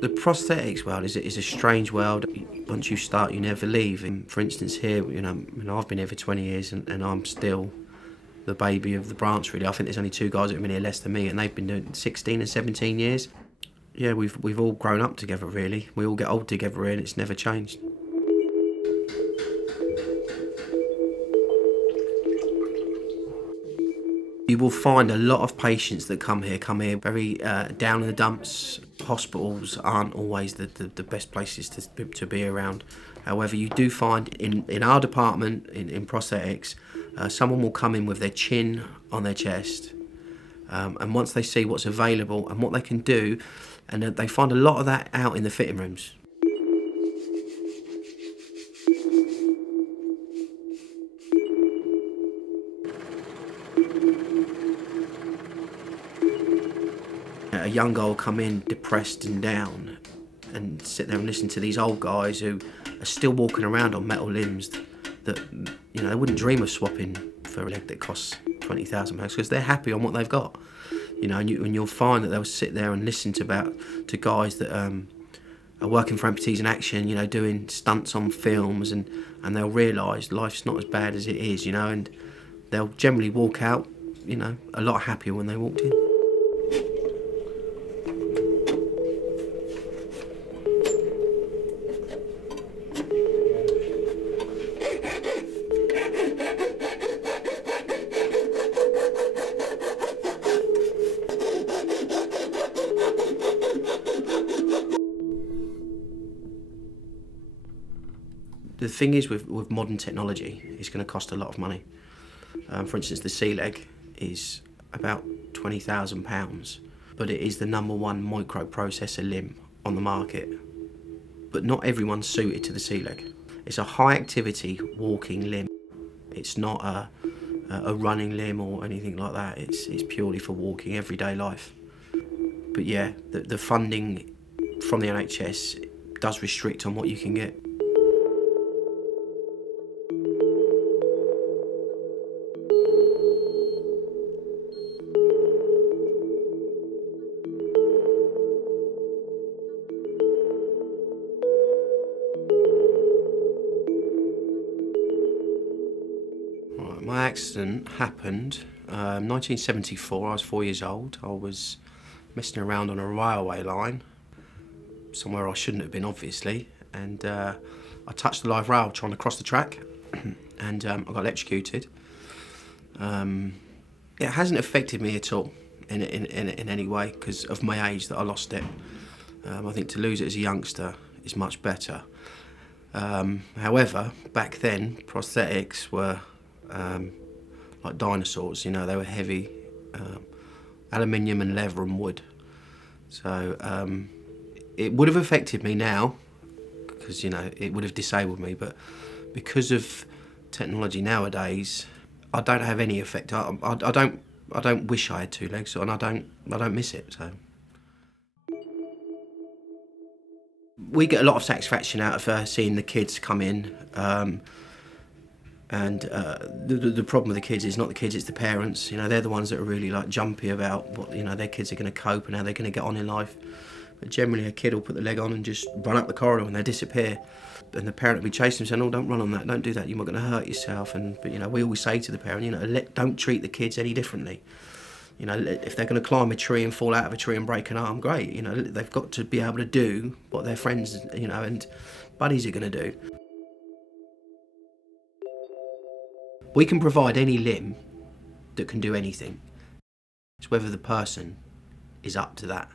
The prosthetics world is a strange world. Once you start, you never leave. And for instance, here, I've been here for 20 years and I'm still the baby of the branch, really. I think there's only two guys that have been here less than me, and they've been doing 16 and 17 years. Yeah, we've all grown up together, really. We all get old together here, and it's never changed. You will find a lot of patients that come here very down in the dumps. Hospitals aren't always the best places to be around. However, you do find in our department, in prosthetics, someone will come in with their chin on their chest, and once they see what's available and what they can do, and they find a lot of that out in the fitting rooms. A young guy will come in depressed and down and sit there and listen to these old guys who are still walking around on metal limbs that, they wouldn't dream of swapping for a leg that costs £20,000 because they're happy on what they've got. And you'll find that they'll sit there and listen to guys that are working for Amputees in Action, doing stunts on films, and they'll realise life's not as bad as it is, and they'll generally walk out, a lot happier when they walked in. The thing is with modern technology, it's going to cost a lot of money. For instance, the C-leg is about £20,000, but it is the #1 microprocessor limb on the market. But not everyone's suited to the C-leg. It's a high activity walking limb. It's not a running limb or anything like that. It's purely for walking everyday life. But yeah, the funding from the NHS does restrict on what you can get. My accident happened 1974. I was 4 years old. I was messing around on a railway line, somewhere I shouldn't have been, obviously, and I touched the live rail trying to cross the track, and I got electrocuted. It hasn't affected me at all in any way because of my age that I lost it. I think to lose it as a youngster is much better. However, back then prosthetics were like dinosaurs, they were heavy, aluminium and leather and wood. So it would have affected me now because, it would have disabled me, but because of technology nowadays, I don't have any effect. I don't wish I had two legs, and I don't miss it, so. We get a lot of satisfaction out of seeing the kids come in. And the problem with the kids is not the kids, it's the parents. They're the ones that are really jumpy about what their kids are going to cope and how they're going to get on in life. But generally, a kid will put the leg on and just run up the corridor and they disappear. And the parent will be chasing them, saying, "Oh, don't run on that, don't do that. You're not going to hurt yourself." But we always say to the parent, don't treat the kids any differently. If they're going to climb a tree and fall out of a tree and break an arm, great. They've got to be able to do what their friends, and buddies are going to do. We can provide any limb that can do anything. It's whether the person is up to that.